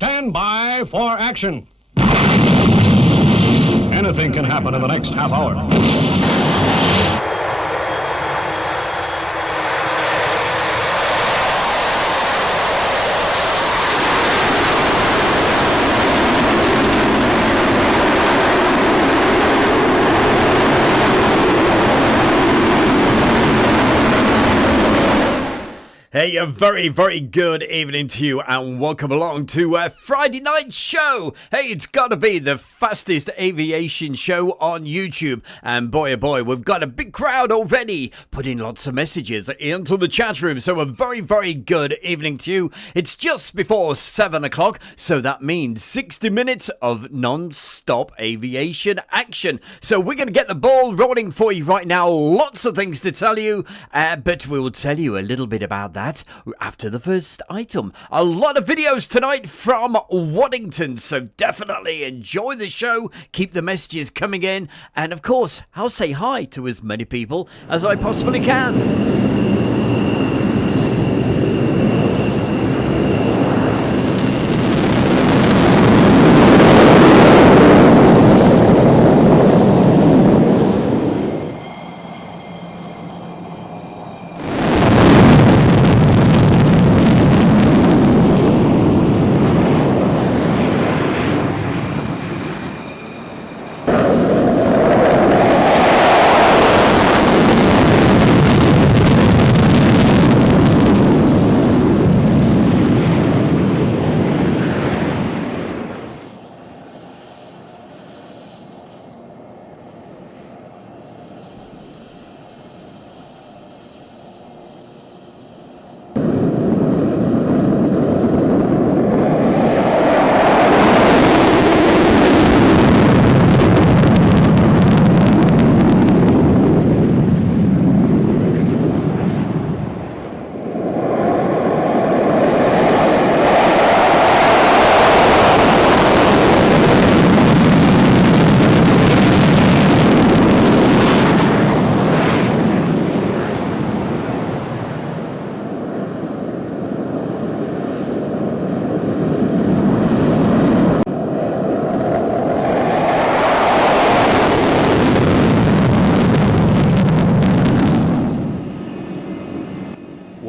Stand by for action. Anything can happen in the next half hour. Hey, a very, very good evening to you and welcome along to Friday night show. Hey, it's got to be the fastest aviation show on YouTube. And boy, oh boy, we've got a big crowd already putting lots of messages into the chat room. So a very, very good evening to you. It's just before 7 o'clock, so that means 60 minutes of non-stop aviation action. So we're going to get the ball rolling for you right now. Lots of things to tell you, but we will tell you a little bit about that after the first item. A lot of videos tonight from Waddington, so definitely enjoy the show, keep the messages coming in, and of course I'll say hi to as many people as I possibly can.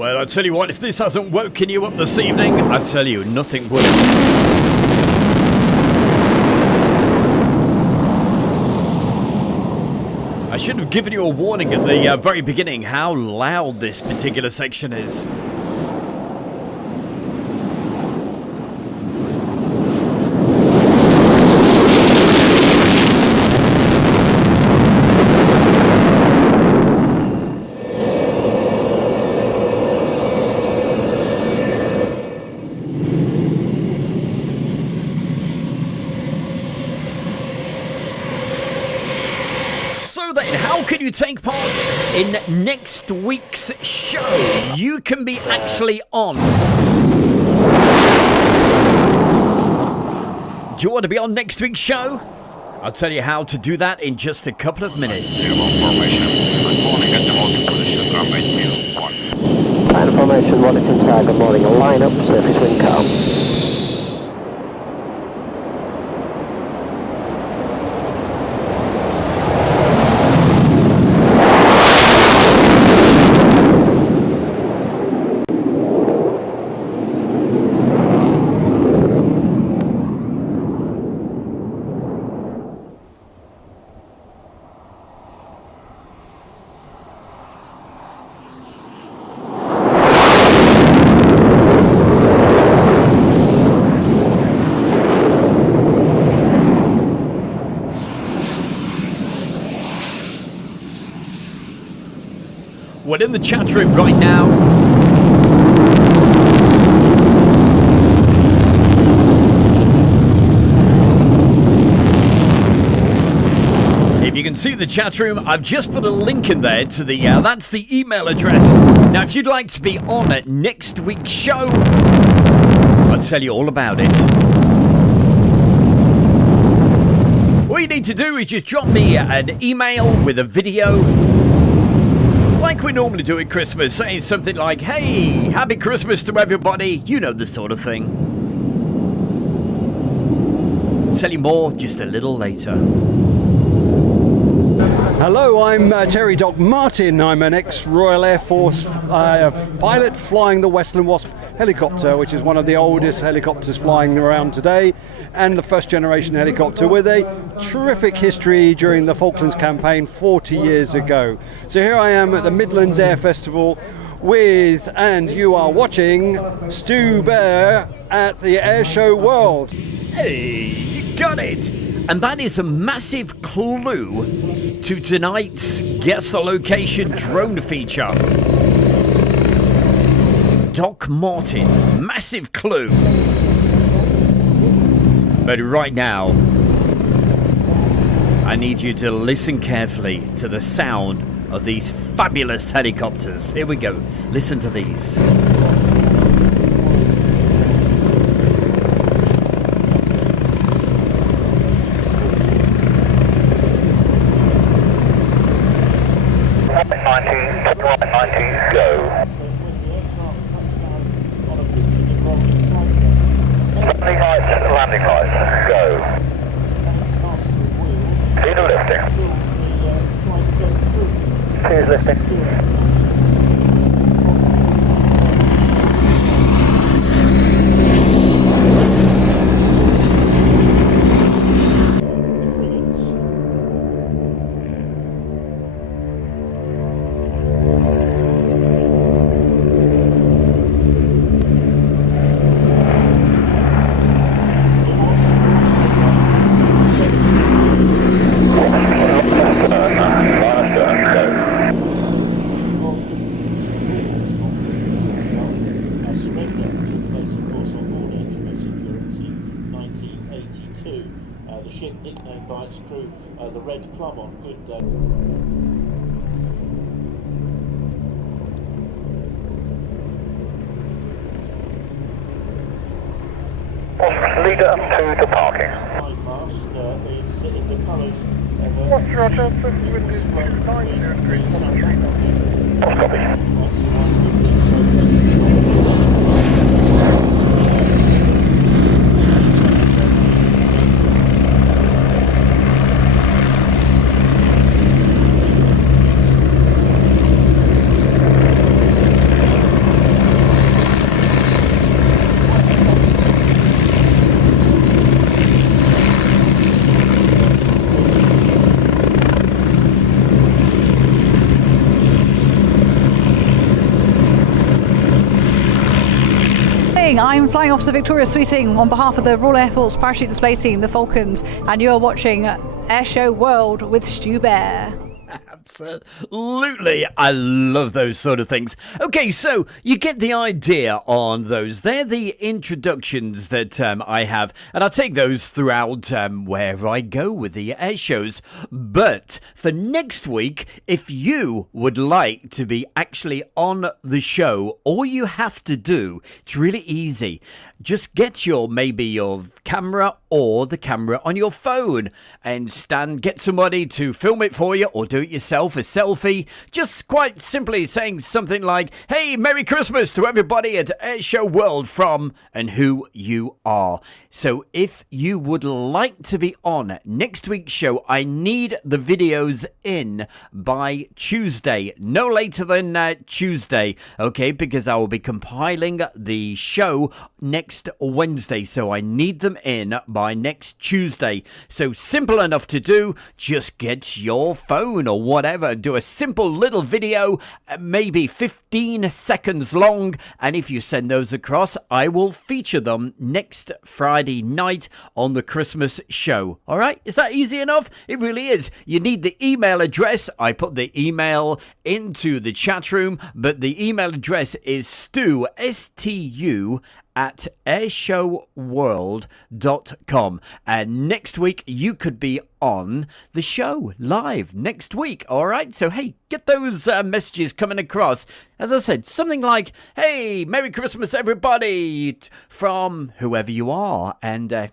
I tell you what, if this hasn't woken you up this evening, I tell you, nothing would. I should have given you a warning at the very beginning how loud this particular section is. Can you take part in next week's show? You can be actually on. Do you want to be on next week's show? I'll tell you how to do that in just a couple of minutes. Final formation, Waddington Tower, good morning. Line up, surface wind calm. Well, in the chat room right now, if you can see the chat room, I've just put a link in there to the, that's the email address. Now, if you'd like to be on at next week's show, I'll tell you all about it. All you need to do is just drop me an email with a video, like we normally do at Christmas, saying something like, hey, happy Christmas to everybody, you know, the sort of thing. tell you more just a little later. Hello, I'm Terry Doc Martin. I'm an ex-Royal Air Force pilot flying the Westland Wasp helicopter, which is one of the oldest helicopters flying around today, and the first generation helicopter with a terrific history during the Falklands campaign 40 years ago. So here I am at the Midlands Air Festival and you are watching Stu Bear at the Airshow World. Hey, you got it! And that is a massive clue to tonight's Guess the Location drone feature. Doc Martin, massive clue. But right now, I need you to listen carefully to the sound of these fabulous helicopters. Here we go. Listen to these. Go. Landing lights, go. Speed of lifting. Speed lifting. The ship nicknamed by its crew the Red Plum on good day. Leader to the parking. Mast is in the colours What's Roger, with this 923 I'm Flying Officer Victoria Sweeting on behalf of the Royal Air Force Parachute Display Team, the Falcons, and you're watching Airshow World with Stu Bear. Absolutely, I love those sort of things. Okay, so you get the idea on those. They're the introductions that I have, and I'll take those throughout wherever I go with the air shows. But for next week, if you would like to be actually on the show, all you have to do, it's really easy. Just get maybe your camera or the camera on your phone and get somebody to film it for you or do it yourself, a selfie. Just quite simply saying something like, hey, Merry Christmas to everybody at Airshow World from and who you are. So if you would like to be on next week's show, I need the videos in by Tuesday, no later than Tuesday, okay, because I will be compiling the show next Wednesday, so I need them in by next Tuesday. So simple enough to do, just get your phone or whatever and do a simple little video, maybe 15 seconds long, and if you send those across, I will feature them next Friday night on the Christmas show. Alright, is that easy enough? It really is. You need the email address. I put the email into the chat room, but the email address is Stu, S-T-U, at airshowworld.com. And next week you could be on the show live next week. All right, so hey, get those messages coming across. As I said, something like, hey, Merry Christmas everybody, from whoever you are, and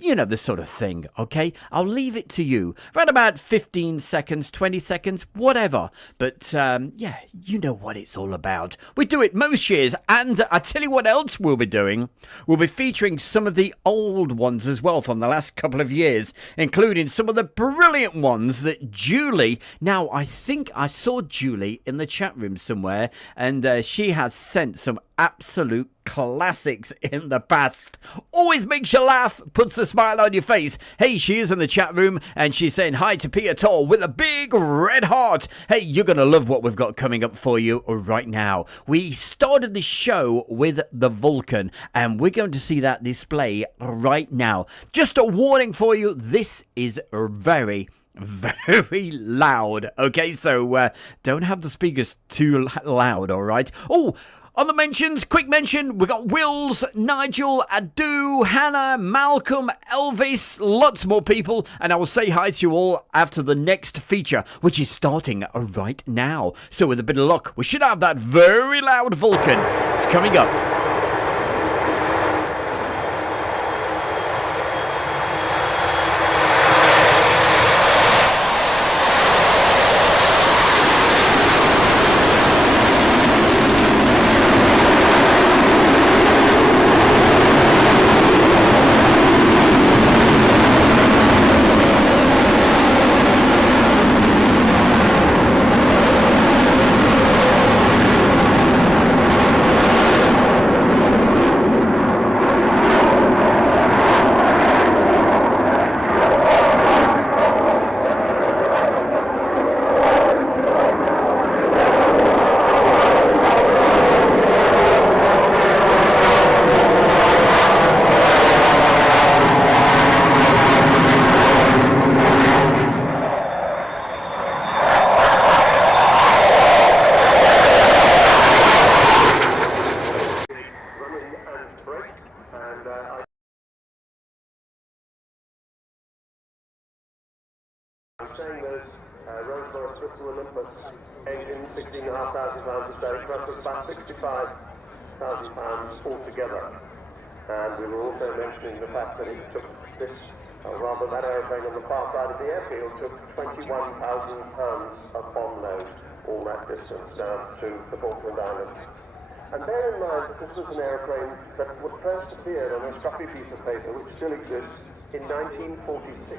You know the sort of thing, okay? I'll leave it to you. Around about 15 seconds, 20 seconds, whatever. But, yeah, you know what it's all about. We do it most years, and I tell you what else we'll be doing. We'll be featuring some of the old ones as well from the last couple of years, including some of the brilliant ones that Julie... Now, I think I saw Julie in the chat room somewhere, and she has sent some absolute classics in the past. Always makes you laugh, puts a smile on your face. Hey, she is in the chat room and she's saying hi to Peter Toll with a big red heart. Hey, you're going to love what we've got coming up for you right now. We started the show with the Vulcan and we're going to see that display right now. Just a warning for you, this is very loud. Okay, so don't have the speakers too loud, all right? Oh, other mentions, quick mention, we got Wills, Nigel, Adu, Hannah, Malcolm, Elvis, lots more people, and I will say hi to you all after the next feature, which is starting right now. So with a bit of luck, we should have that very loud Vulcan. It's coming up. Saying those Rolls-Royce Bristol Olympus engines, 16,500 pounds a day, cost us about 65,000 pounds altogether. And we were also mentioning the fact that it took this, or rather that aeroplane on the far side of the airfield took 21,000 pounds upon load, all that distance down to the Falkland Islands. And bear in mind that this was an aeroplane that was first appeared on a scruffy piece of paper which still exists in 1946.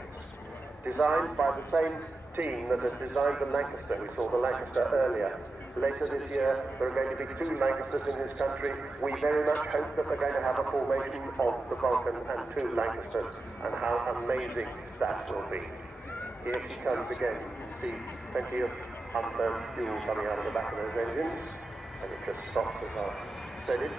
Designed by the same team that had designed the Lancaster. We saw the Lancaster earlier. Later this year, there are going to be 2 Lancasters in this country. We very much hope that we're going to have a formation of the Vulcan and 2 Lancasters, and how amazing that will be. Here she comes again. You see plenty of unburned fuel coming out of the back of those engines, and it just stops as I said it.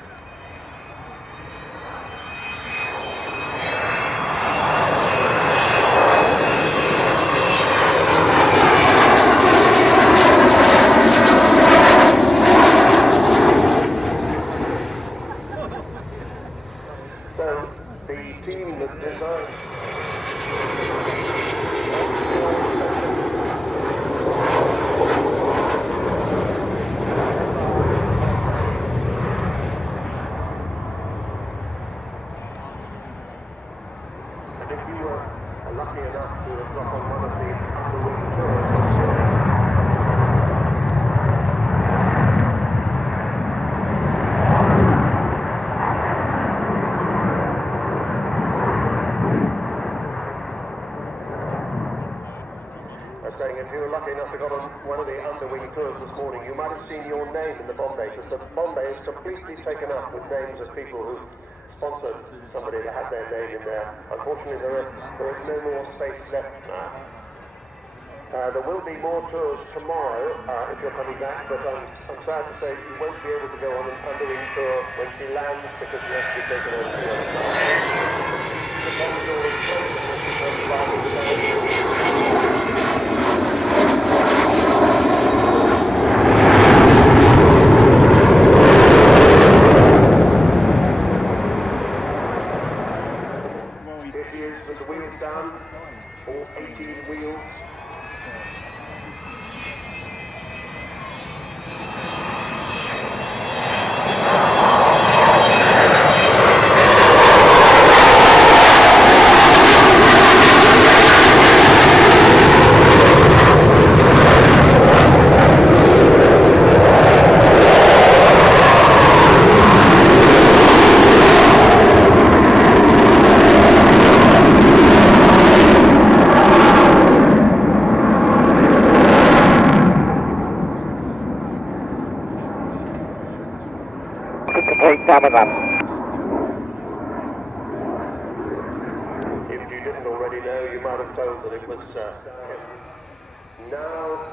Taken up with names of people who sponsored somebody that had their name in there. Unfortunately, there is no more space left now. There will be more tours tomorrow if you're coming back, but I'm sad to say you won't be able to go on an underwing tour when she lands because she has to be taken over to the other side. The corridor is closed unless you turn with the wheels down, all 18 wheels. take down with that. If you didn't already know, you might have told that it was now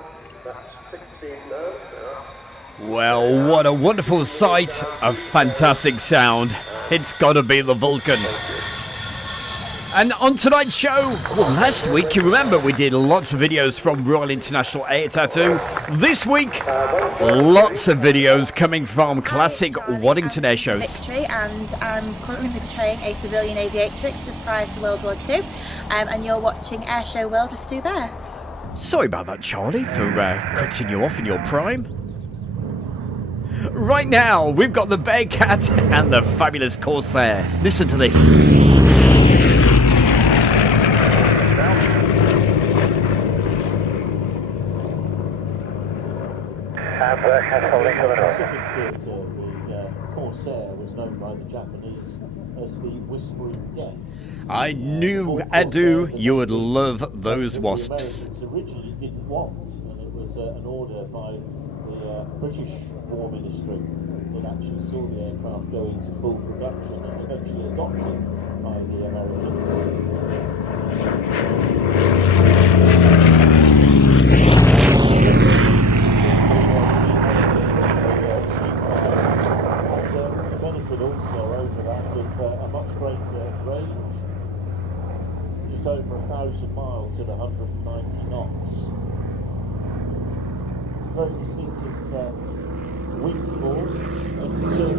that's 16 knots now. Well, what a wonderful sight, a fantastic sound. It's gotta be the Vulcan. And on tonight's show, well, last week, you remember we did lots of videos from Royal International Air Tattoo. This week, lots of videos coming from classic Waddington air shows. Victory, and I'm currently portraying a civilian aviatrix just prior to World War II, and you're watching Airshow World with Stu Bear. Sorry about that, Charlie, for cutting you off in your prime. Right now, we've got the Bearcat and the fabulous Corsair. Listen to this. Pacific Theatre, the Corsair was known by the Japanese as the Whispering Death. I knew, Adu, you would love those wasps. Americans originally didn't want, and it was an order by the British War Ministry that actually saw the aircraft go into full production and eventually adopted by the Americans. Benefit also over that of a much greater range, just over 1,000 miles at 190 knots. Very distinctive wing form, and between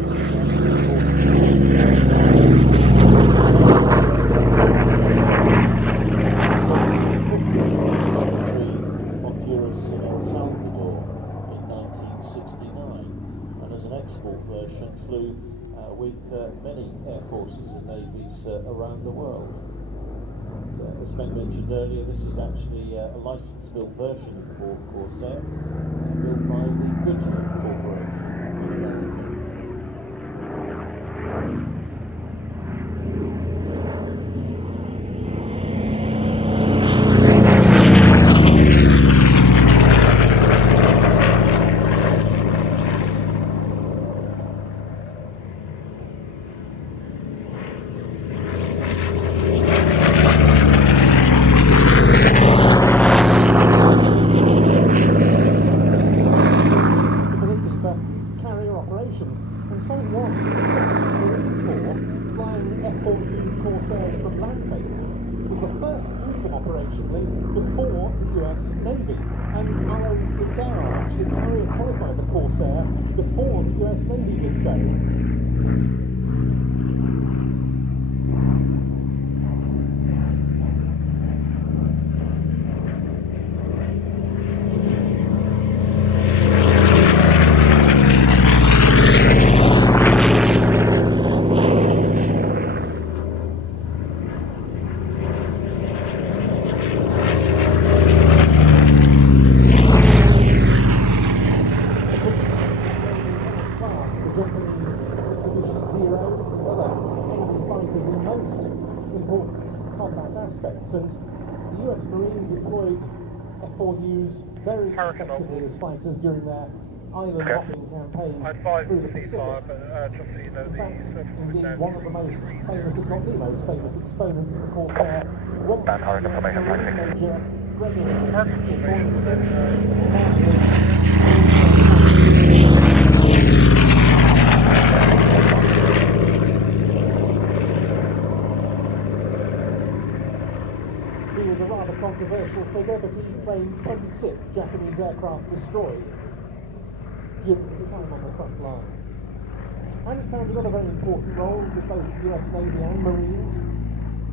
Honduras and El Salvador in 1969, and as an export version flew with many air forces and navies around the world. And, as Ben mentioned earlier, this is actually a license-built version of the Corsair, built by the Goodyear Corporation. And so it was that the US Marine Corps, flying F-14 Corsairs from land bases, was the first to use them operationally before the US Navy. And our own fleet air actually carrier qualified the Corsair before the US Navy did so. And the US Marines employed F-4Us very effectively as fighters during their island hopping campaign through the Pacific. In fact, indeed, one of the most famous, if not the most famous exponents of the Corsair was Major Gregory controversial figure, but he claimed 26 Japanese aircraft destroyed during his time on the front line. And he found another very important role with both the US Navy and Marines,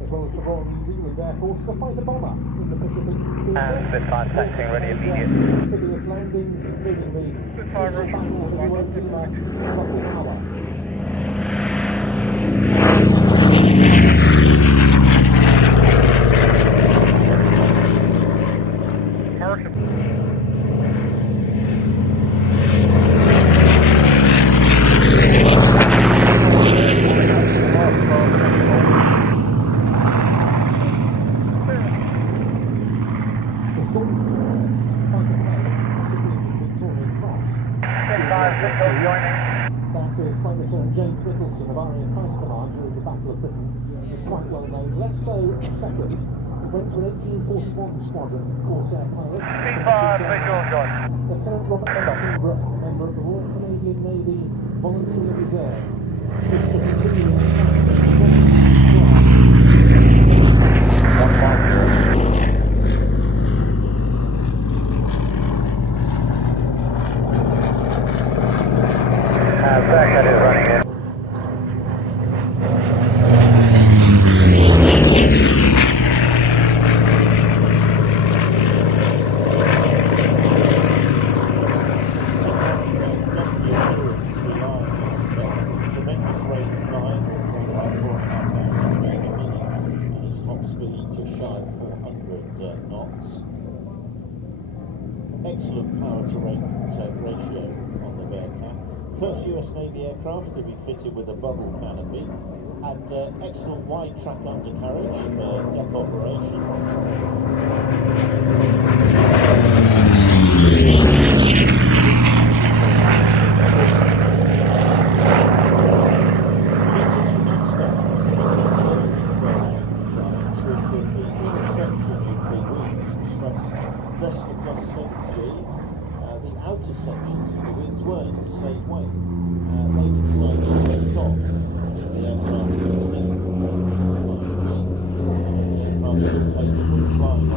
as well as the Royal New Zealand Air Force, as a fighter bomber in the Pacific Theatre. And this line taxiing ready immediate. Amphibious landings, including the crucial battles of Iwo Jima and Okinawa. That Flight Lieutenant James Nicholson of RAF Fighter Command during the Battle of Britain is quite well known. Let's say a second. He went to an 1841 squadron Corsair pilot. visual, John. Lieutenant Robert Attenborough, member of the Royal Canadian Navy Volunteer Reserve. This will continue Bearcat is running in. tremendous rate of climb of about 4,500 feet a minute, and its top speed just shy of 400 knots. Excellent power to rate ratio on the Bearcat. First US Navy aircraft to be fitted with a bubble canopy, and excellent wide track undercarriage for deck operations. Dressed to plus 7G, the outer sections of the wings weren't to save weight. They were designed to break off if the aircraft could sink at 7.5G. The aircraft still capable of flying on the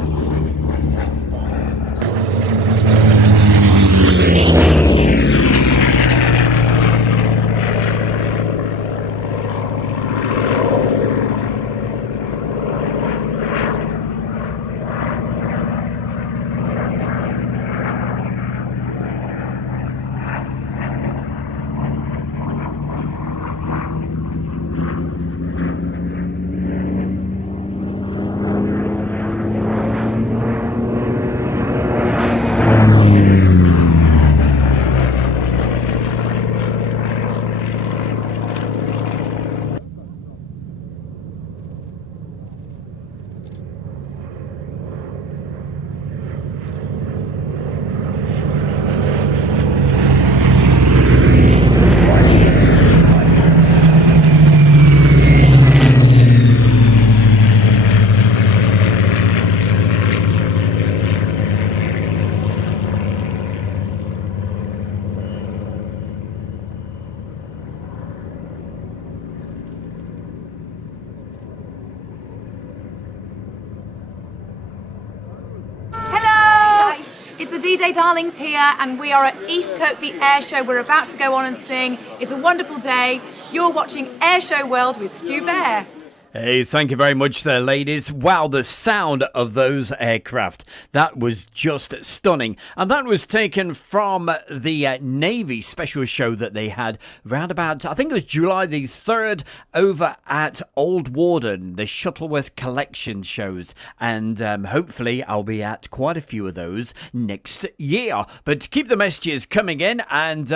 It's the D-Day Darlings here, and we are at East Kirkby Airshow. We're about to go on and sing. It's a wonderful day. You're watching Airshow World with Stu Bear. Hey, thank you very much there, ladies. Wow, the sound of those aircraft. That was just stunning. And that was taken from the Navy special show that they had round about, I think it was July the 3rd, over at Old Warden, the Shuttleworth Collection shows. And hopefully I'll be at quite a few of those next year. But keep the messages coming in, and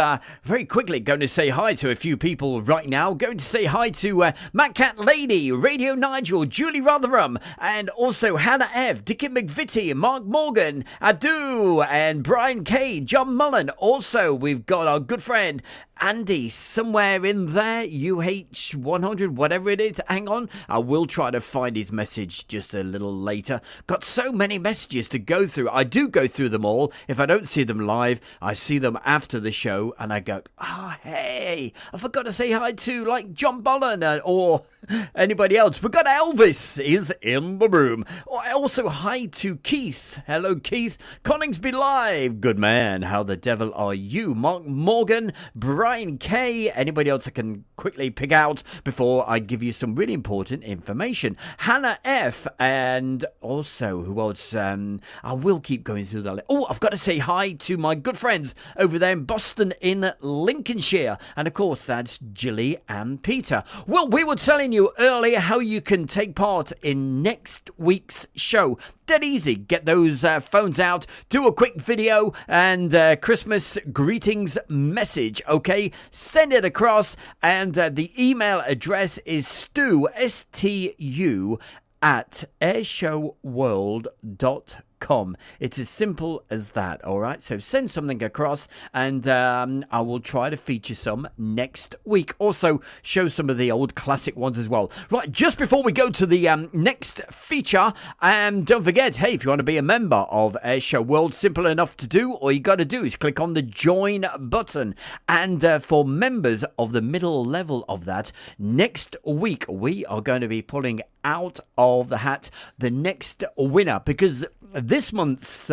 very quickly going to say hi to a few people right now. Going to say hi to Matt Cat Lady, Radio Nigel, Julie Rotherham, and also Hannah F, Dickie McVitie, Mark Morgan, Adu, and Brian K, John Mullen. Also, we've got our good friend Andy somewhere in there, UH100, whatever it is. Hang on, I will try to find his message just a little later. Got so many messages to go through. I do go through them all. If I don't see them live, I see them after the show, and I go, hey, I forgot to say hi to, like, John Mullen or anybody else. We've got Elvis is in the room. Also, hi to Keith. Hello, Keith. Coningsby Live. Good man. How the devil are you? Mark Morgan, Brian K. Anybody else I can quickly pick out before I give you some really important information? Hannah F. And also, who else? I will keep going through that. Oh, I've got to say hi to my good friends over there in Boston in Lincolnshire. And of course, that's Jilly and Peter. Well, we were telling you earlier how you can take part in next week's show. Dead easy. Get those phones out, do a quick video and Christmas greetings message, okay? Send it across, and the email address is stu, S-T-U, at airshowworld.com. gmail.com. It's as simple as that, all right? So send something across, and I will try to feature some next week. Also, show some of the old classic ones as well. Right, just before we go to the next feature, don't forget, hey, if you want to be a member of Airshow World, simple enough to do. All you got to do is click on the join button. And for members of the middle level of that, next week we are going to be pulling out of the hat the next winner, because this month's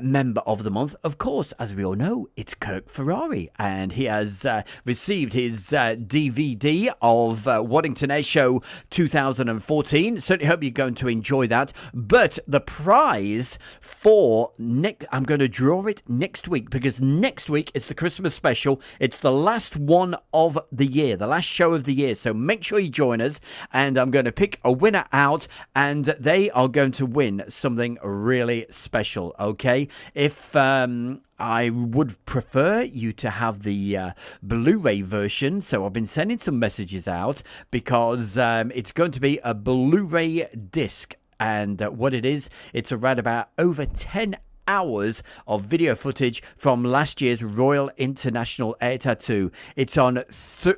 member of the month, of course, as we all know, it's Kirk Ferrari, and he has received his DVD of Waddington Airshow 2014. Certainly hope you're going to enjoy that. But the prize for I'm going to draw it next week, because next week is the Christmas special. It's the last one of the year, the last show of the year. So make sure you join us, and I'm going to pick a winner out, and they are going to win something really special. Okay. If I would prefer you to have the Blu-ray version, so I've been sending some messages out, because it's going to be a Blu-ray disc, and what it is, it's around about over 10 hours of video footage from last year's Royal International Air Tattoo. It's on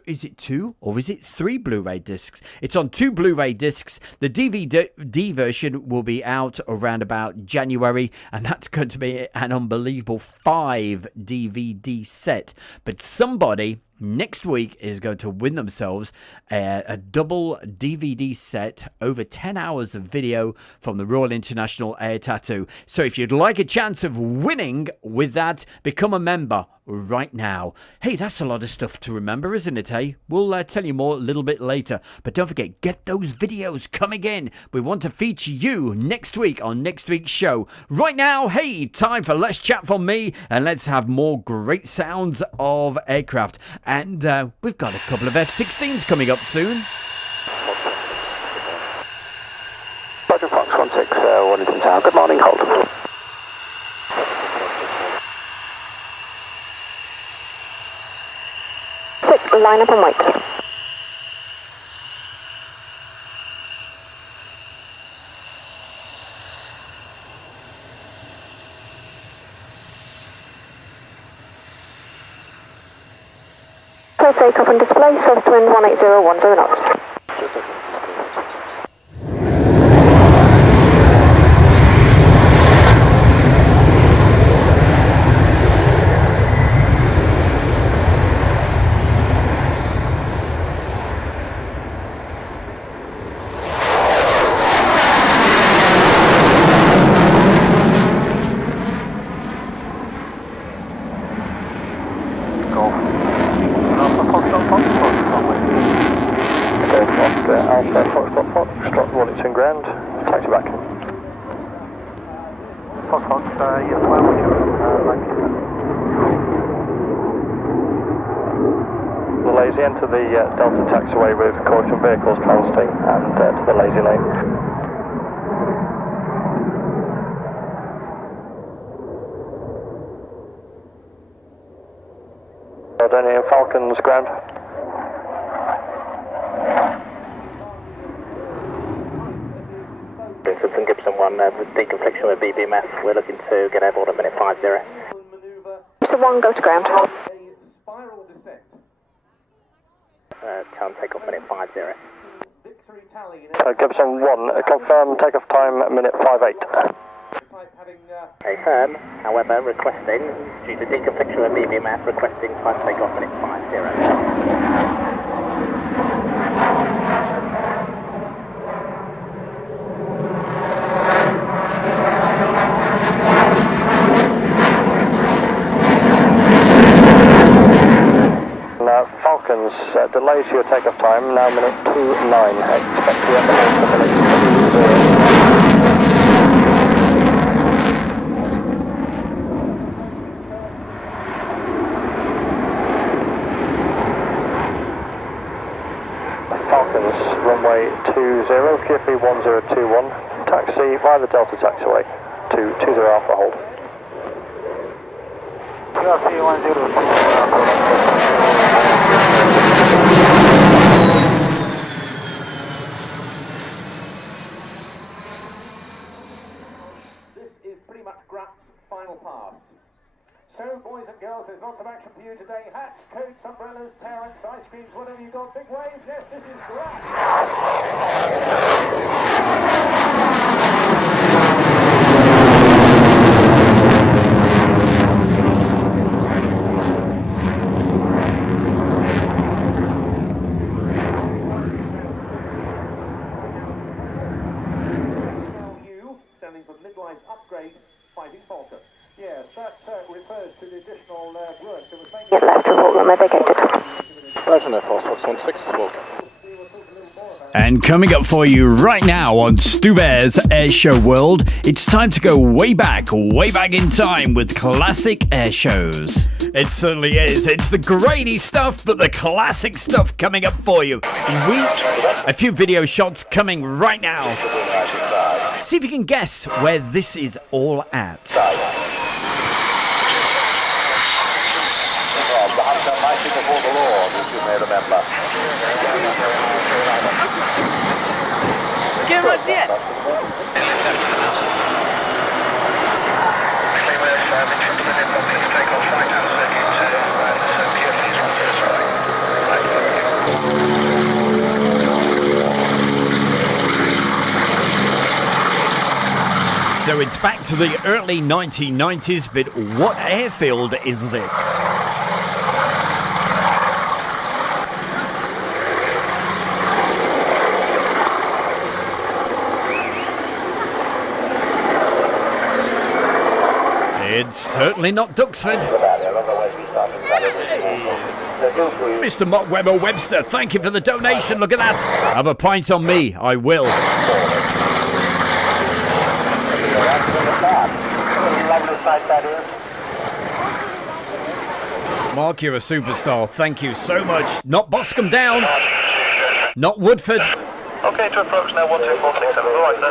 is it 2 or is it 3 Blu-ray discs? It's on 2 Blu-ray discs. The DVD version will be out around about January, and that's going to be an unbelievable 5 DVD set. But somebody next week is going to win themselves a double DVD set, over 10 hours of video from the Royal International Air Tattoo. So if you'd like a chance of winning with that, become a member right now. Hey, that's a lot of stuff to remember, isn't it, hey? We'll tell you more a little bit later. But don't forget, get those videos coming in. We want to feature you next week on next week's show. Right now, hey, time for Let's Chat from me, and let's have more great sounds of aircraft. And we've got a couple of F-16s coming up soon. Roger, Fox 16, Waddington Tower. Good morning, hold. Line up and wait. Take off and display, surface wind 18010 knots. Enter the Delta taxiway with caution vehicles transiting, and to the lazy lane. Jordanian Falcons ground. Vincent Gibson 1, deconfliction with BBMF. We're looking to get airborne at minute 50. Gibson 1, go to ground. Time take off minute 50. Gibson 1, confirm takeoff time minute 58. Confirm, however, requesting, due to deconfliction of BBMF, requesting time takeoff minute 50. Falcons, delays your takeoff time, now minute 29. Expect to be at the base for minute 20. Falcons, runway 20, QFE 1021, taxi via the Delta taxiway to 20 Alpha hold. QFE 1021. Okay, hats, coats, umbrellas, parents, ice creams, whatever you got. Big waves, yes, this is great. Standing for midlife upgrade fighting Vulcan. Yes, that refers to the additional work that was made. Get left to Vulcan, may vacated. Legend Air Force 16, Vulcan. And coming up for you right now on Stu Bear's Airshow World, it's time to go way back in time with classic air shows. It certainly is. It's the grainy stuff, but the classic stuff coming up for you. A few video shots coming right now. See if you can guess where this is all at. Before the Lord, as you may remember. We're going right to the end. So it's back to the early 1990s, but what airfield is this? It's certainly not Duxford. Mr. Mark Webber Webster, thank you for the donation. Look at that. Have a pint on me. I will. Mark, you're a superstar. Thank you so much. Not Boscombe Down. Not Woodford. Okay, to approach now 12467. All right, then.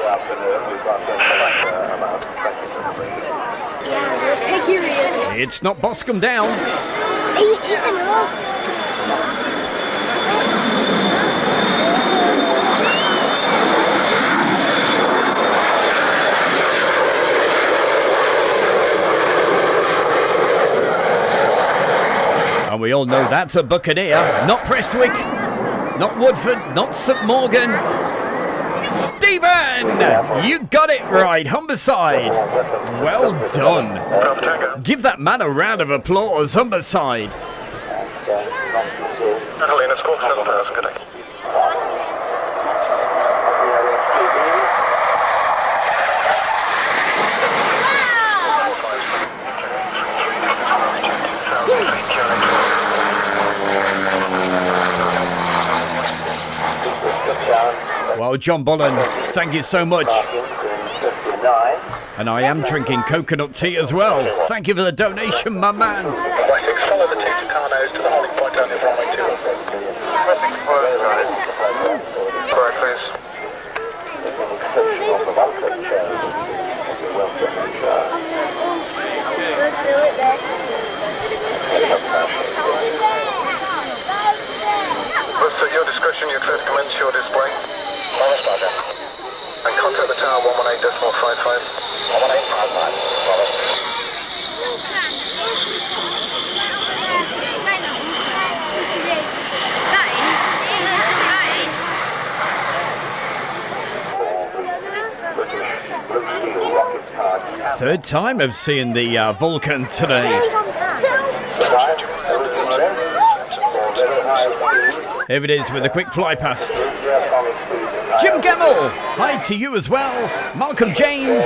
It's not Boscombe Down. And we all know that's a Buccaneer. Not Prestwick. Not Woodford. Not St Morgan. Stephen! You got it right. Humberside. Well done. Give that man a round of applause. Humberside. Catalina, score 7,000, good day. Well, John Bolland, thank you so much. And I am drinking coconut tea as well. Thank you for the donation, my man. Follow the two Tucanos to the holding point down the runway 2. Pressing forward, guys. Forward, please. Let's at your discretion, you first commence your display. And contact the tower 118.55. 118.55. Third time of seeing the Vulcan today. Here it is with a quick fly past. Jim Gemmell, hi to you as well. Malcolm James.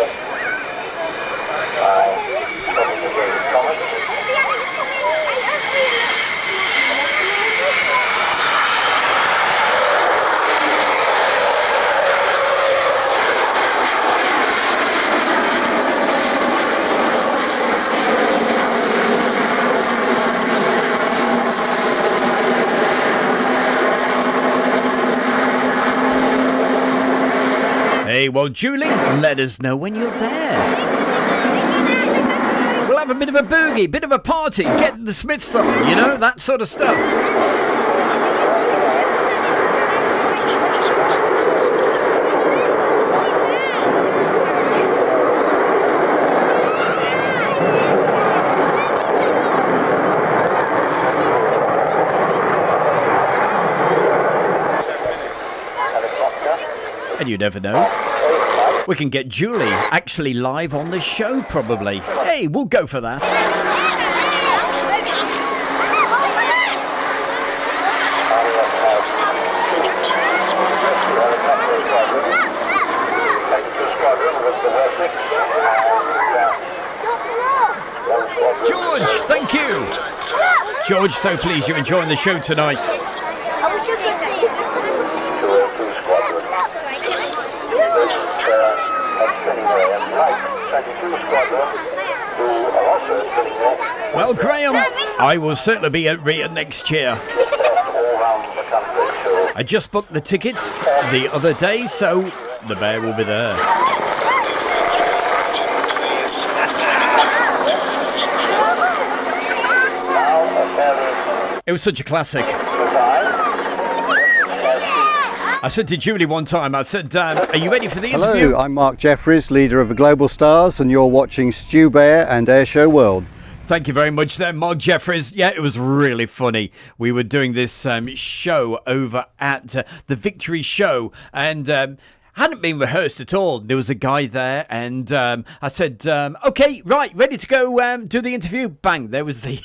Hey, well, Julie, let us know when you're there. We'll have a bit of a boogie, bit of a party, get the Smiths on, you know, that sort of stuff. And you never know. We can get Julie actually live on the show, probably. Hey, we'll go for that. George, thank you. George, so pleased you're enjoying the show tonight. Well, Graham, I will certainly be at Rio next year. I just booked the tickets the other day, so the bear will be there. It was such a classic. I said to Julie one time, I said, are you ready for the interview? Hello, I'm Mark Jeffries, leader of the Global Stars, and you're watching Stu Bear and Airshow World. Thank you very much there, Mark Jeffries. Yeah, it was really funny. We were doing this show over at the Victory Show, and hadn't been rehearsed at all. There was a guy there, and I said, okay, right, ready to go do the interview. Bang, there was the...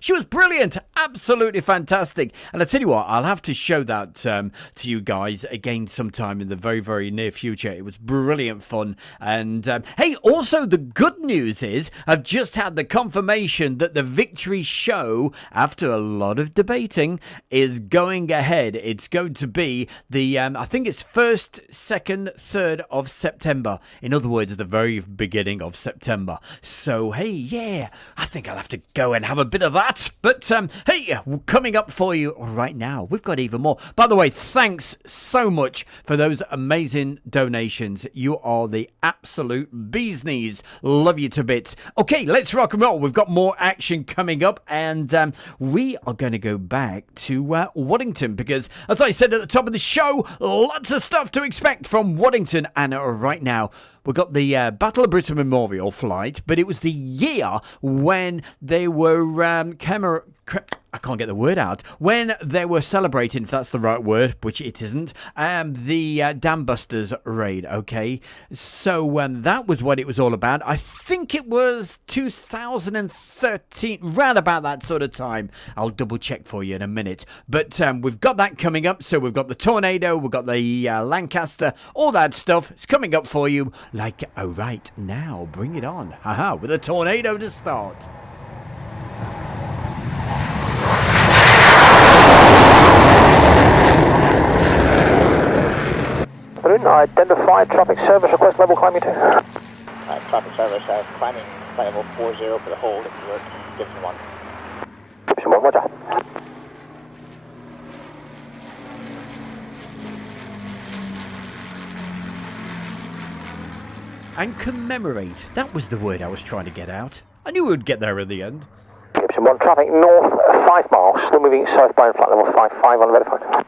She was brilliant, absolutely fantastic. And I tell you what, I'll have to show that to you guys again sometime in the very, very near future. It was brilliant fun. And hey, also the good news is I've just had the confirmation that the Victory Show, after a lot of debating, is going ahead. It's going to be the, I think it's 1st, 2nd, 3rd of September. In other words, the very beginning of September. So, hey, yeah, I think I'll have to go and have a bit of that. But hey, coming up for you right now, we've got even more. By the way, thanks so much for those amazing donations. You are the absolute bee's knees. Love you to bits. Okay, let's rock and roll. We've got more action coming up, and we are going to go back to Waddington because, as I said at the top of the show, lots of stuff to expect from Waddington. And right now, we've got the Battle of Britain Memorial flight, but it was the year when they were I can't get the word out. When they were celebrating, if that's the right word, which it isn't, the Dam Busters raid, okay? So that was what it was all about. I think it was 2013, round about that sort of time. I'll double check for you in a minute. But we've got that coming up. So we've got the Tornado, we've got the Lancaster, all that stuff. It's coming up for you like right now. Bring it on. Haha, with a Tornado to start. Identified traffic service request level climbing 2. Traffic service climbing level 40 for the hold if you were Gibson 1. Gibson 1, roger. And commemorate. That was the word I was trying to get out. I knew we would get there in the end. Gibson 1, traffic north 5 miles, still moving southbound flight level 55 unverified.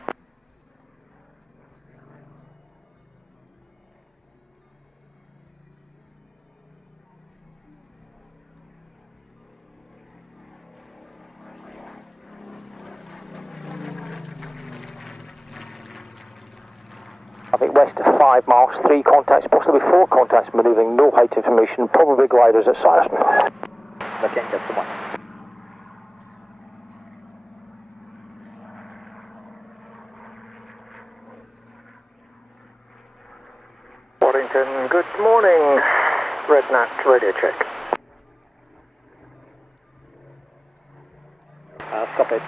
Traffic west 5 miles, 3 contacts, possibly 4 contacts, manoeuvring, no height information, probably gliders at Silverstone. Looking good, come on. Waddington, good morning. Red Nat, radio check. Stop it,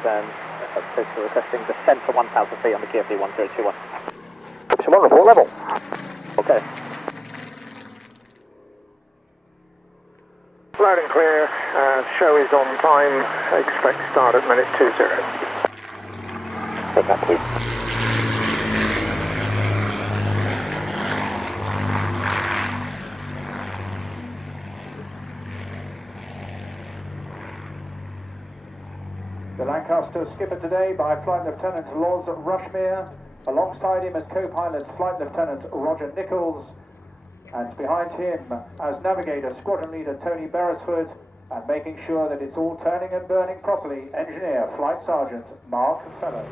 requesting descent for 1,000 feet on the QFD 1021. Gibson 1, report level. Okay. Loud and clear, show is on time, expect start at minute 20. Take that, please. The Lancaster skipper today by Flight Lieutenant Loz Rushmere, alongside him as co-pilot Flight Lieutenant Roger Nichols, and behind him as navigator Squadron Leader Tony Beresford, and making sure that it's all turning and burning properly, Engineer Flight Sergeant Mark Fellow.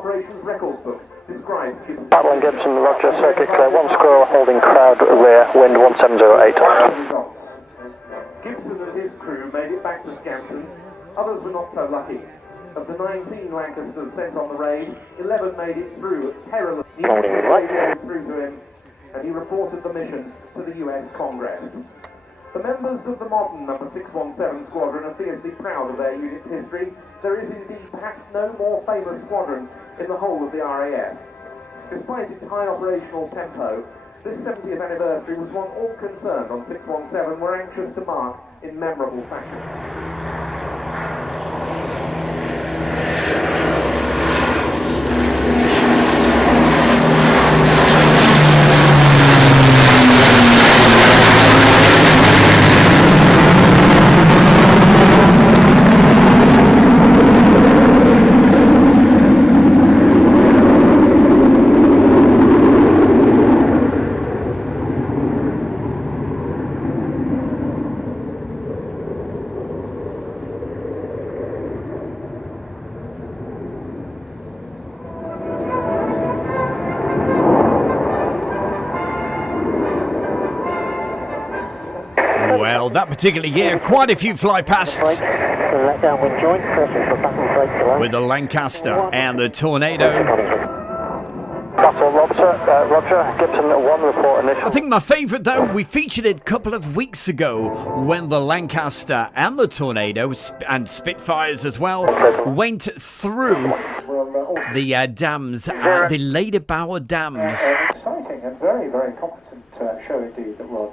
operations records book. Describes Gibson. Madeline Gibson, Roger, circuit clear, 1 squirrel holding crowd rear, wind 1708. Gibson and his crew made it back to Scampton. Others were not so lucky. Of the 19 Lancasters sent on the raid, 11 made it through perilous. He radioed through to him, and he reported the mission to the US Congress. The members of the modern number 617 squadron are fiercely proud of their unit's history. There is indeed perhaps no more famous squadron in the whole of the RAF. Despite its high operational tempo, this 70th anniversary was one all concerned on 617 were anxious to mark in memorable fashion. Well, that particular year, quite a few fly pasts with the Lancaster and the Tornado. Battle Roger, Gibson 1 report initial. I think my favourite though, we featured it a couple of weeks ago when the Lancaster and the Tornado, and Spitfires as well, went through the dams at the Lederbauer Dams. Exciting and very, very competent show indeed that Rod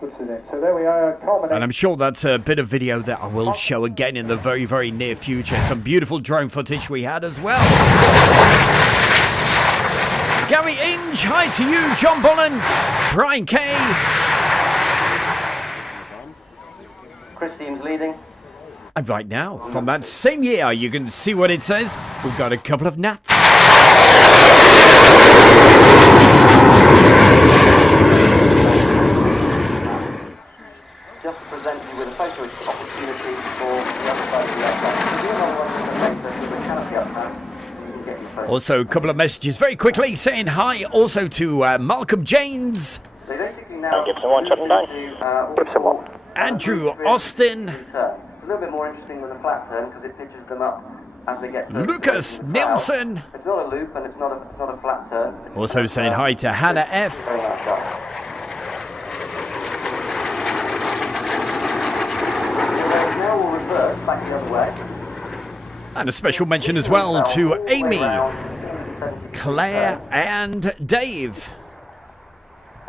puts it in. So there we are, culminating. And I'm sure that's a bit of video that I will show again in the very, very near future. Some beautiful drone footage we had as well. Gary Inge, hi to you, John Bollen, Brian Kay. Chris Deems leading. And right now, from that same year, you can see what it says. We've got a couple of gnats. Just to present you with a photo opportunity for the other side of the aircraft. You're not wanting to make the canopy up now. Also, a couple of messages very quickly saying hi also to Malcolm Janes, Gibson 179, Gibson 1. Andrew Austin, It's a little bit more interesting than a flat turn because it pitches them up as they get Lucas Nilsson. It's not a loop and it's not a flat turn. Also saying hi to Hannah F. Very nice guy. Now we'll reverse back the other way. And a special mention as well to Amy, Claire and Dave.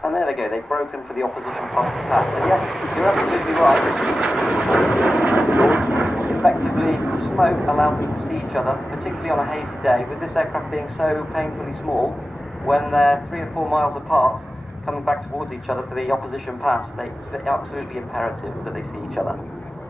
And there they go, they've broken for the opposition pass. And yes, you're absolutely right. Effectively, the smoke allows them to see each other, particularly on a hazy day, with this aircraft being so painfully small. When they're 3 or 4 miles apart, coming back towards each other for the opposition pass, it's absolutely imperative that they see each other.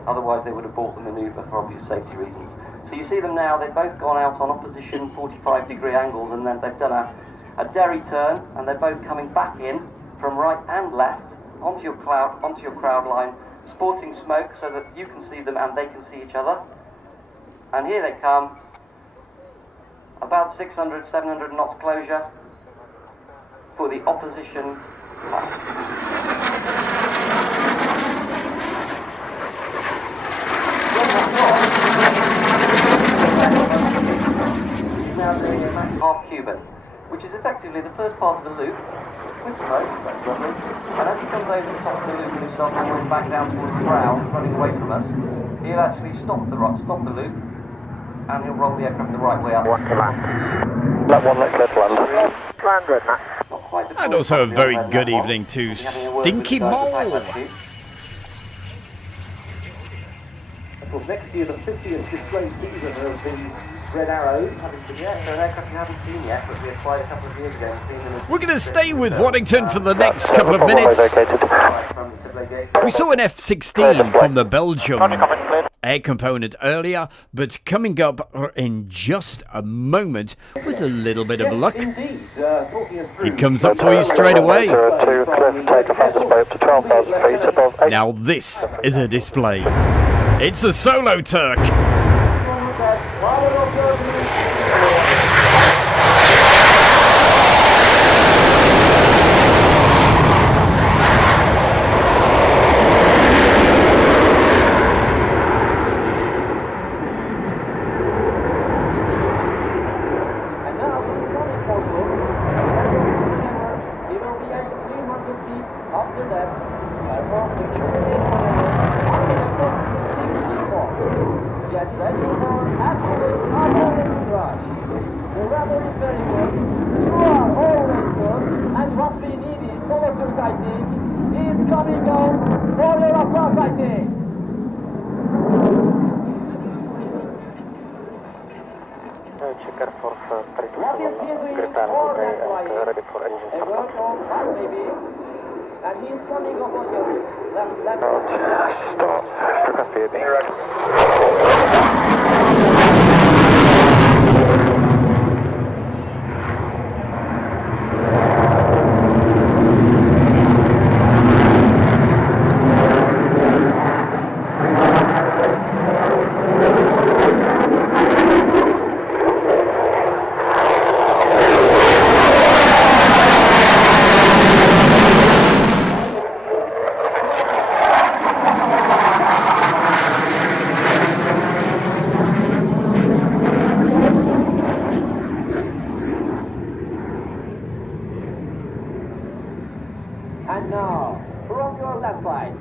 Otherwise they would have bought the manoeuvre for obvious safety reasons. So you see them now, they've both gone out on opposition 45-degree angles, and then they've done a derry turn, and they're both coming back in from right and left onto your crowd line, sporting smoke so that you can see them and they can see each other. And here they come, about 600, 700 knots closure for the opposition pass. Now doing a half Cuban, which is effectively the first part of the loop with smoke, that's lovely. And as he comes over the top of the loop and he starts going back down towards the ground, running away from us, he'll actually stop the loop and he'll roll the aircraft the right way up. That one that clear to land. And also a very good evening to Stinky Mole. Next year, the 50th display season of the Red Arrows, having been yet, so an aircraft you haven't seen yet, but we acquired a couple of years ago. We're going to stay with Waddington for the next couple of minutes. We saw an F-16 from the Belgium air component earlier, but coming up in just a moment with a little bit of luck, it comes up for you straight away. Now this is a display. It's the Solo Turk. weather is very good. You are always good. And what we need is Solo Turk, I think. He is coming down for your applause, I think. Checker for What is he doing for that flying? ready for engine A work on that maybe. And he is coming up on your left. Start. Request PAB. And now, from your left side,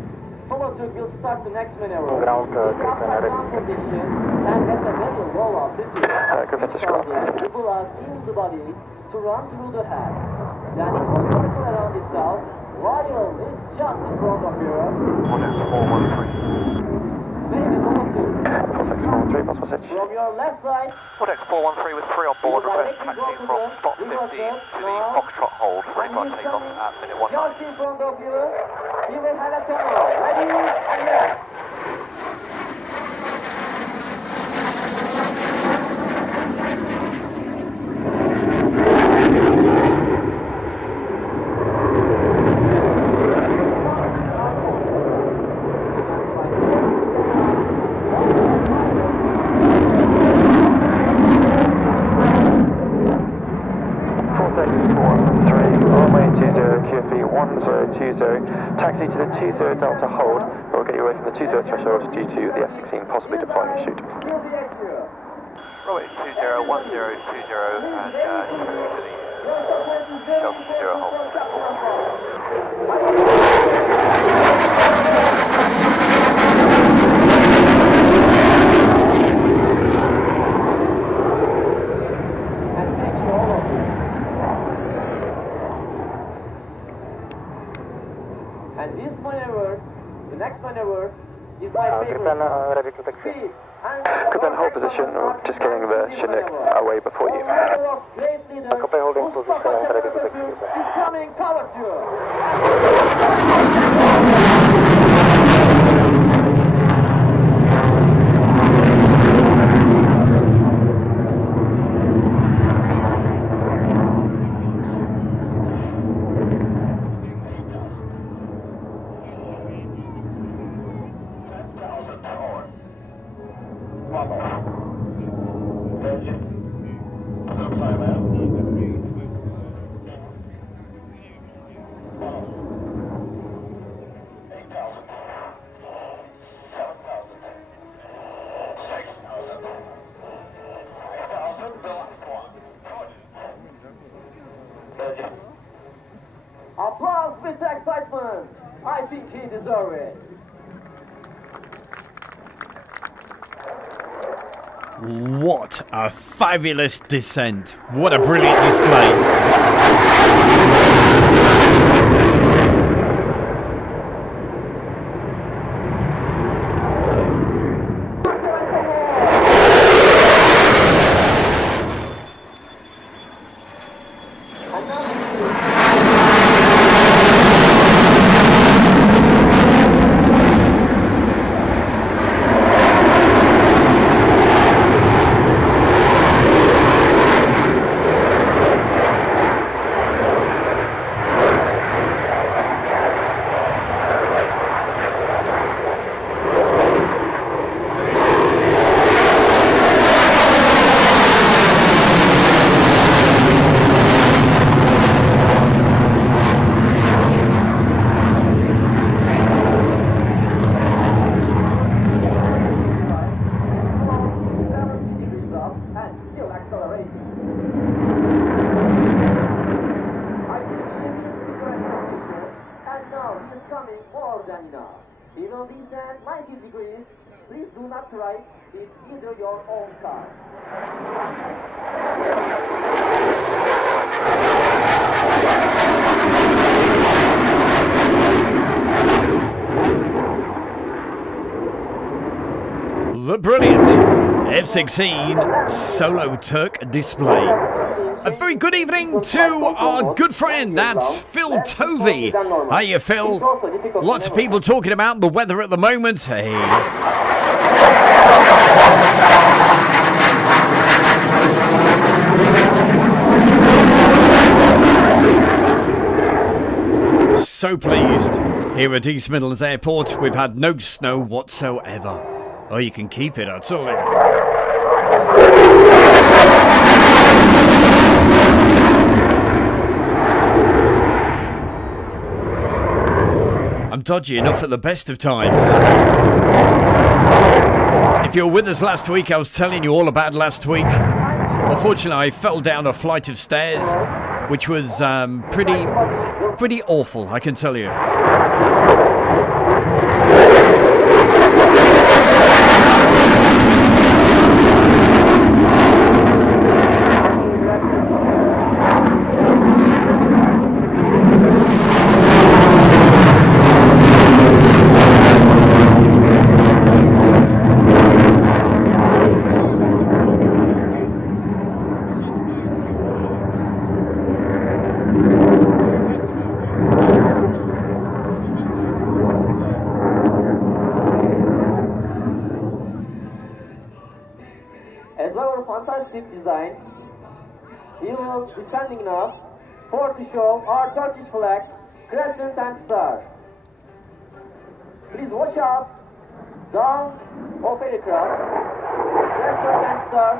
Solo Turk will start the next maneuver. Ground, It's upside down position and at a very low altitude. Griffiths Which is correct. causes the blood in the body to run through the head. Then it will circle around itself while it's just in front of you. 413. Maybe Solo Turk. 4643, possible switch. From your left side, 413 with 3 on board, request taxi from spot 15 to the Foxtrot hold, ready for takeoff at minute 19. just in front of you, we will have a tunnel. Ready and yes. Taxi to the 20 Delta hold. We'll get you away from the 20 threshold due to the F-16 possibly deploying a chute. Runway 201020 and to the Delta 0 hold. And this maneuver, the next maneuver, is my favorite. Ready to taxi. Good then, hold position, just getting the Chinook away before you. Copy holding position, ready to taxi. Is coming towards you. Applause with excitement. I think he deserves it. What a fabulous descent. What a brilliant display. descend 90 degrees. Please do not try with either your own car. The brilliant F-16 Solo Turk display. A very good evening to our good friend, that's Phil Tovey. Hiya, Phil. Lots of people talking about the weather at the moment. Hey. So pleased. Here at East Midlands Airport, we've had no snow whatsoever. Oh, you can keep it, I tell you. I'm dodgy enough at the best of times. If you were with us last week, I was telling you all about last week. Unfortunately, I fell down a flight of stairs, which was pretty awful, I can tell you. Design. He will be standing now for to show our Turkish flag, crescent and star. Please watch out. Down of aircraft, crescent and star.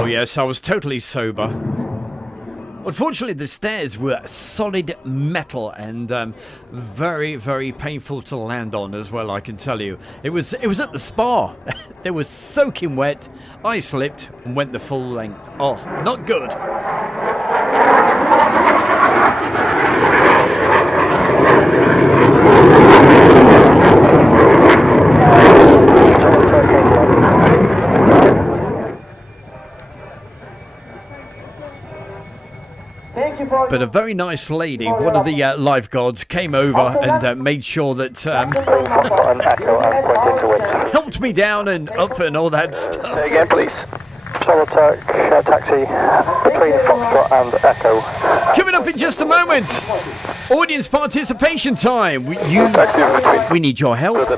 Oh yes, I was totally sober. Unfortunately, the stairs were solid metal and very, very painful to land on as well, I can tell you. It was at the spa. They were soaking wet. I slipped and went the full length. Oh, not good. But a very nice lady, one of the lifeguards, came over and made sure that helped me down and up and all that stuff. Say again, please. Solo Turk, taxi between Foxtrot and Echo. Coming up in just a moment, audience participation time. We need your help.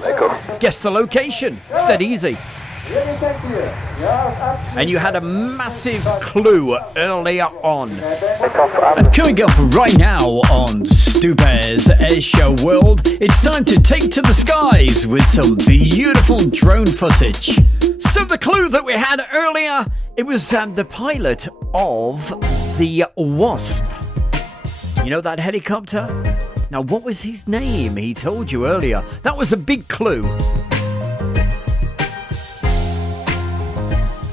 Guess the location. It's dead easy. And you had a massive clue earlier on. And coming up right now on Stu Bear's Airshow World, it's time to take to the skies with some beautiful drone footage. So the clue that we had earlier, it was the pilot of the Wasp. You know that helicopter? Now what was his name? He told you earlier. That was a big clue.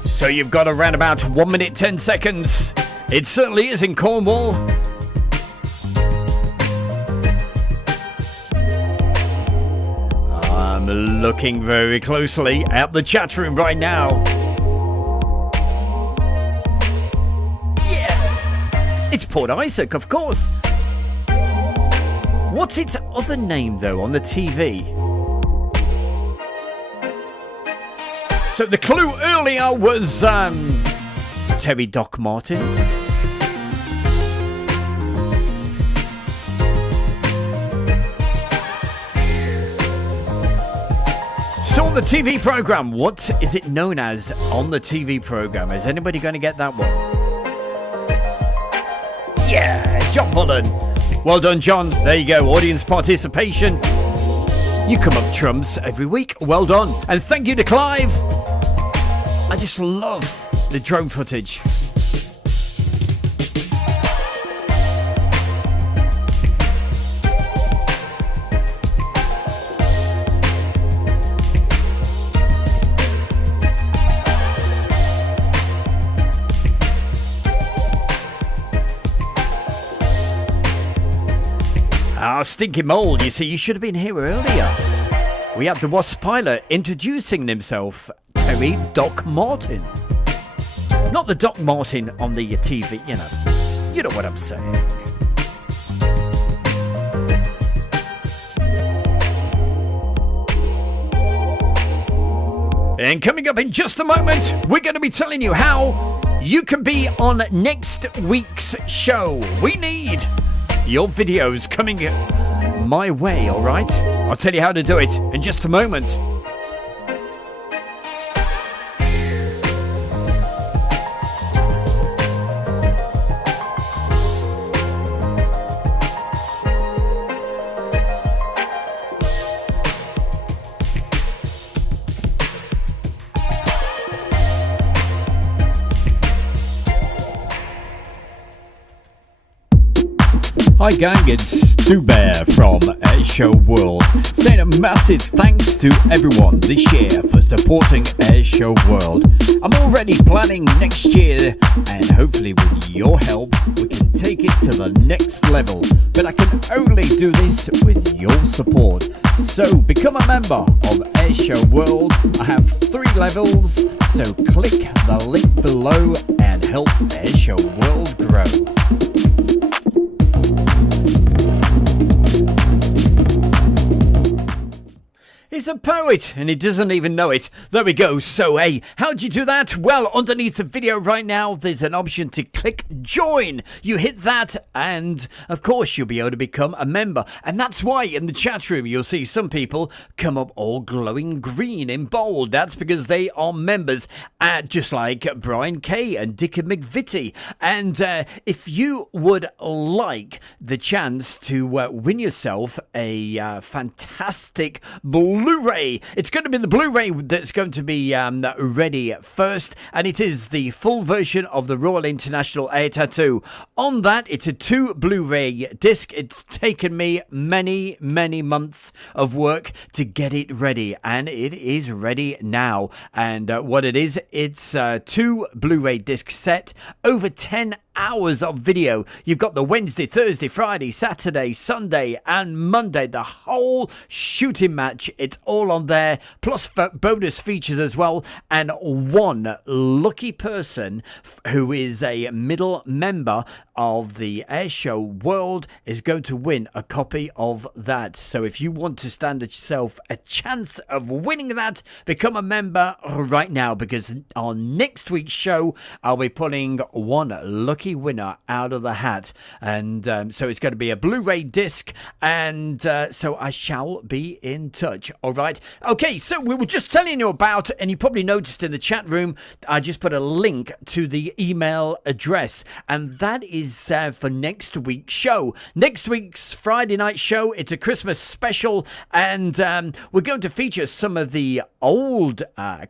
So you've got around about 1 minute 10 seconds. It certainly is in Cornwall. I'm looking very closely at the chat room right now. Yeah, it's Port Isaac, of course. What's its other name though on the TV? So the clue earlier was Terry Doc Martin. So on the TV program, what is it known as on the TV program? Is anybody going to get that one? Yeah, John Bullen. Well done, John. There you go, audience participation. You come up trumps every week. Well done. And thank you to Clive. I just love the drone footage. Ah, stinking mold, you see, you should have been here earlier. We had the Wasp pilot introducing himself, Terry Doc Martin. Not the Doc Martin on the TV, you know. You know what I'm saying. And coming up in just a moment, we're going to be telling you how you can be on next week's show. We need your videos coming my way, all right? I'll tell you how to do it in just a moment. Hi gang, it's Stu Bear from Airshow World, saying a massive thanks to everyone this year for supporting Airshow World. I'm already planning next year, and hopefully with your help we can take it to the next level, but I can only do this with your support. So become a member of Airshow World. I have 3 levels, so click the link below and help Airshow World grow. He's a poet and he doesn't even know it. There we go. So, hey, how'd you do that? Well, underneath the video right now, there's an option to click join. You hit that and, of course, you'll be able to become a member. And that's why in the chat room, you'll see some people come up all glowing green in bold. That's because they are members, just like Brian Kay and Dick and McVitie. And if you would like the chance to win yourself a fantastic Blu-ray. It's going to be the Blu-ray that's going to be ready first, and it is the full version of the Royal International Air Tattoo. On that, it's a 2 Blu-ray disc. It's taken me many months of work to get it ready, and it is ready now. And what it is, it's a 2 Blu-ray disc set over 10 hours of video. You've got the Wednesday, Thursday, Friday, Saturday, Sunday and Monday, the whole shooting match. It's all on there, plus bonus features as well, and one lucky person who is a middle member of the Airshow World is going to win a copy of that. So if you want to stand yourself a chance of winning that, become a member right now, because on next week's show I'll be pulling one lucky winner out of the hat, and so it's going to be a Blu-ray disc, and so I shall be in touch. All right, okay, so we were just telling you about, and you probably noticed in the chat room I just put a link to the email address, and that is for next week's show. Next week's Friday night show, it's a Christmas special, and we're going to feature some of the old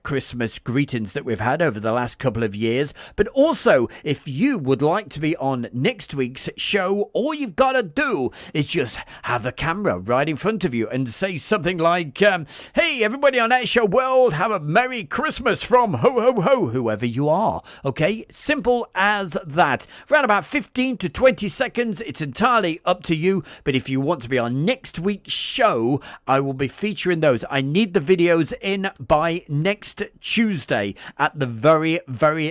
Christmas greetings that we've had over the last couple of years, but also if you would like to be on next week's show, all you've got to do is just have a camera right in front of you and say something like, hey everybody on Airshow World, have a Merry Christmas from ho ho ho, whoever you are. Okay, simple as that. Around about 15 to 20 seconds, it's entirely up to you, but if you want to be on next week's show, I will be featuring those. I need the videos in by next Tuesday at the very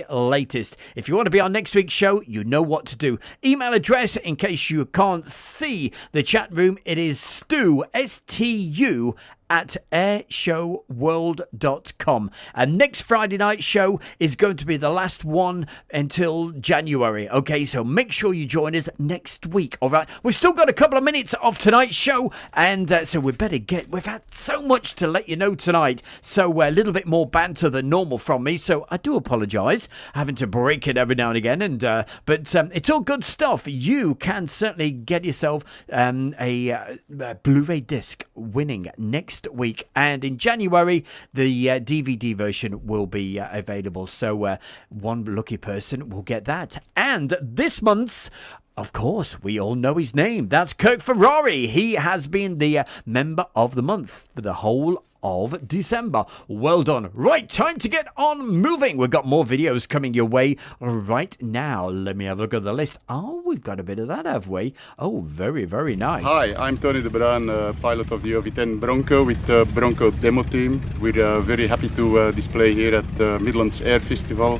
latest. If you want to be on next week's show, you know what to do. Email address, in case you can't see the chat room, it is Stu, S-T-U, at airshowworld.com. And next Friday night show is going to be the last one until January. Okay, so make sure you join us next week. All right, we've still got a couple of minutes of tonight's show, and so we better get, we've had so much to let you know tonight, so a little bit more banter than normal from me, so I do apologize having to break it every now and again, and but it's all good stuff. You can certainly get yourself a Blu-ray disc winning next week, and in January the DVD version will be available, so one lucky person will get that. And this month's, of course, we all know his name. That's Kirk Ferrari. He has been the member of the month for the whole of December. Well done. Right, time to get on moving. We've got more videos coming your way right now. Let me have a look at the list. Oh, we've got a bit of that, have we? Oh, very, very nice. Hi, I'm Tony de Bruin, pilot of the OV10 Bronco with the Bronco demo team. We're very happy to display here at the Midlands Air Festival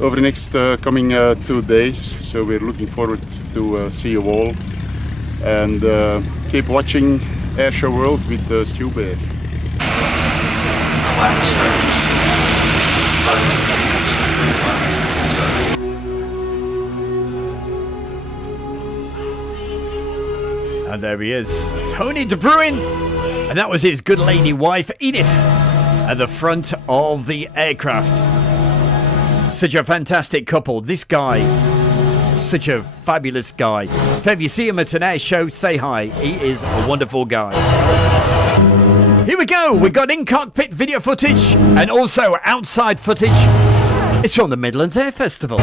over the next coming 2 days. So we're looking forward to see you all. And keep watching Airshow World with Stu Bear. And there he is, Tony de Bruin, and that was his good lady wife Edith at the front of the aircraft. Such a fantastic couple. This guy, such a fabulous guy. If ever you see him at an air show, say hi. He is a wonderful guy. Here we go. We've got in-cockpit video footage and also outside footage. It's from the Midlands Air Festival.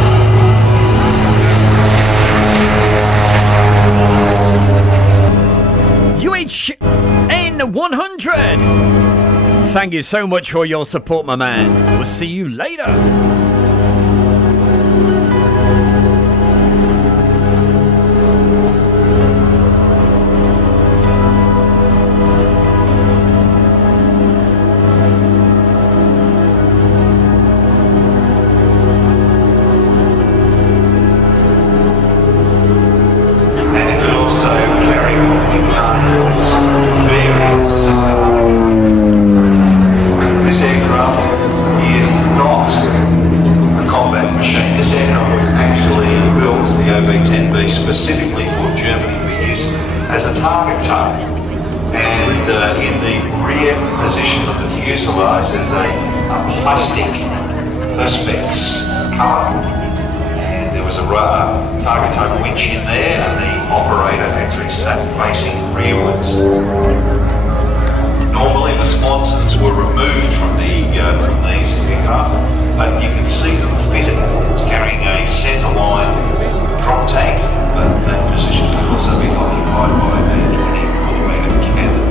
UHN 100. Thank you so much for your support, my man. We'll see you later. Specifically for Germany for use as a target tug, and in the rear position of the fuselage is a plastic perspex cover, and there was a target tug winch in there, and the operator actually sat facing rearwards. Normally the sponsons were removed from these aircraft, but you can see them fitted, carrying a centerline drop tank, but that position could also be occupied by a 20mm cannon.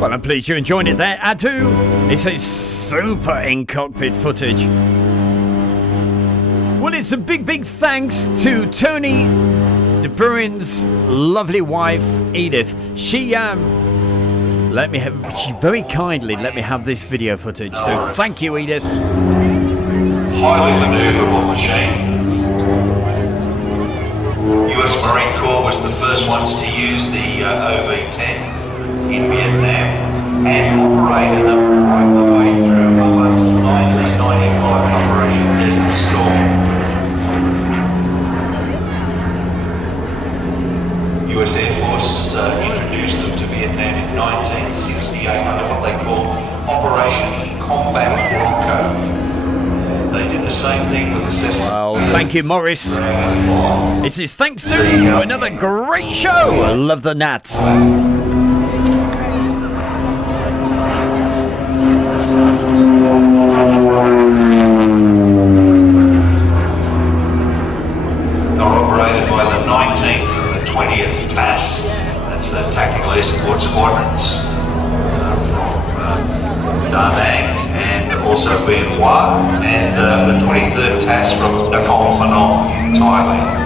Well, I'm pleased you enjoyed it there, Adu. It's a super in-cockpit footage. Well, it's a big, big thanks to Tony de Bruin's lovely wife, Edith. She very kindly let me have this video footage. So thank you, Edith. Highly manoeuvrable machine. US Marine Corps was the first ones to use the OV10 in Vietnam and operated them right the way through up to 1995 in Operation Desert Storm. US Air Force introduced them to Vietnam in 1968 under what they call Operation Combat Bronco. They did the same thing with the Cessna. Well, thank you, Morris. This is thanks to you for another great show. I love the Nats. That's the Tactical Escort Squadrons from Da Nang and also Bien Hoa, and the 23rd TAS from Nakhon Phanom in Thailand.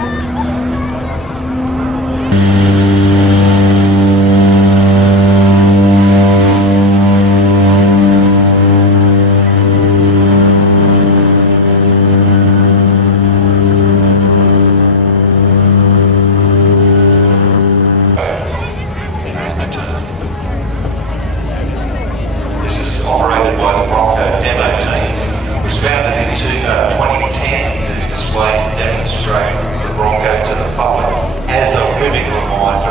Operated by the Bronco demo team. It was founded in 2010 to display and demonstrate the Bronco to the public as a living reminder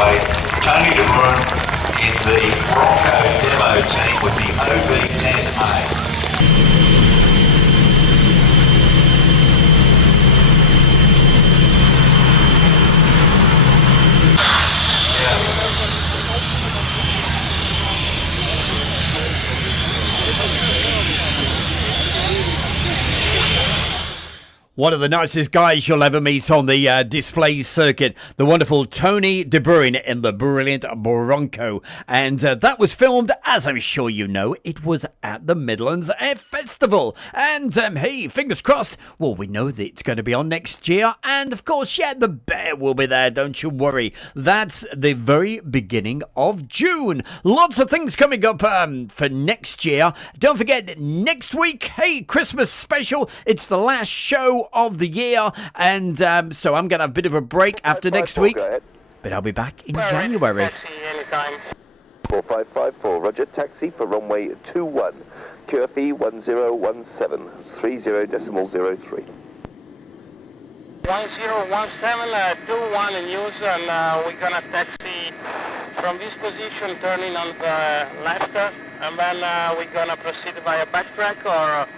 by Tony De Bruin in the Bronco demo team with the OV10A. One of the nicest guys you'll ever meet on the display circuit, the wonderful Tony De Bruin in the brilliant Bronco. And that was filmed, as I'm sure you know, it was at the Midlands Air Festival. And hey, fingers crossed, well, we know that it's going to be on next year. And of course, yeah, the bear will be there, don't you worry. That's the very beginning of June. Lots of things coming up for next year. Don't forget, next week, hey, Christmas special. It's the last show of the year, and so I'm gonna have a bit of a break after next week, but I'll be back in January. 4554, roger, taxi for runway 21, QFE 1017, 30.03. 1017, 21 in use, and we're gonna taxi from this position, turning on the left, and then we're gonna proceed via backtrack or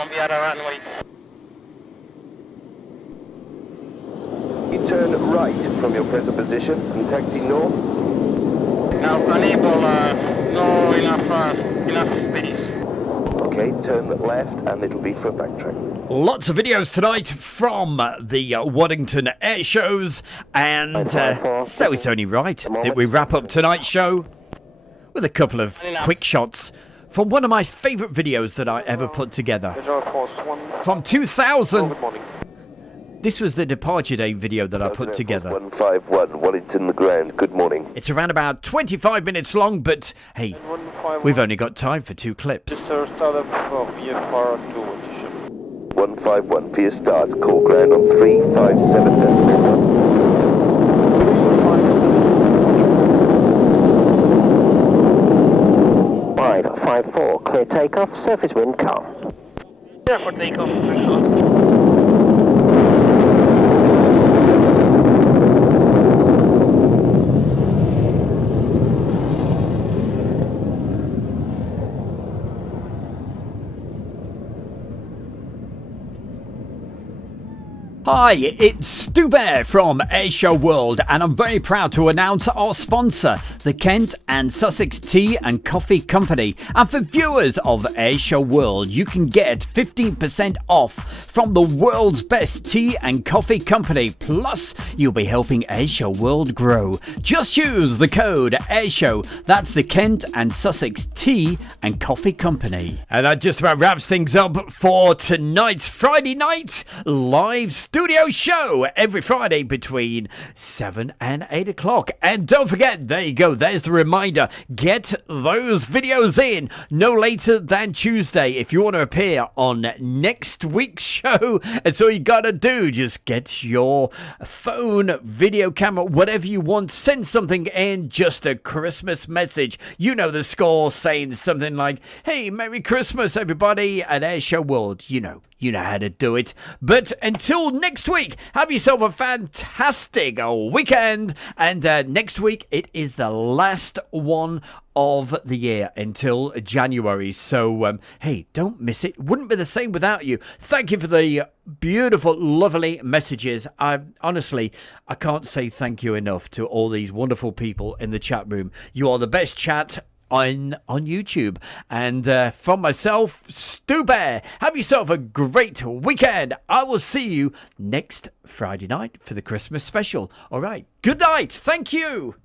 on the other runway. You turn right from your present position and taxi north. Now unable, no enough space. Okay, turn left and it'll be for a backtrack. Lots of videos tonight from the Waddington air shows, and so it's only right that we wrap up tonight's show with a couple of quick shots from one of my favourite videos that I ever put together. From 2000. This was the departure day video that I put together. 151, Waddington the ground, good morning. It's around about 25 minutes long, but hey, we've only got time for 2 clips. 151 for your start, call ground on 357 Wide 54, clear takeoff, surface wind calm. Clear for takeoff, excellent. Hi, it's Stu Bear from Airshow World, and I'm very proud to announce our sponsor, the Kent and Sussex Tea and Coffee Company. And for viewers of Airshow World, you can get 15% off from the world's best tea and coffee company. Plus, you'll be helping Airshow World grow. Just use the code Airshow. That's the Kent and Sussex Tea and Coffee Company. And that just about wraps things up for tonight's Friday night live studio show every Friday between 7 and 8 o'clock. And don't forget, there you go, there's the reminder, get those videos in no later than Tuesday if you want to appear on next week's show. That's all you gotta do, just get your phone, video camera, whatever you want, send something in, just a Christmas message. You know the score, saying something like, hey, Merry Christmas everybody at Airshow World. You know how to do it. But until next week, have yourself a fantastic weekend. And next week, it is the last one of the year until January. So, hey, don't miss it. Wouldn't be the same without you. Thank you for the beautiful, lovely messages. Honestly, I can't say thank you enough to all these wonderful people in the chat room. You are the best chat on YouTube. And from myself, Stu Bear, have yourself a great weekend. I will see you next Friday night for the Christmas special. All right, good night. Thank you.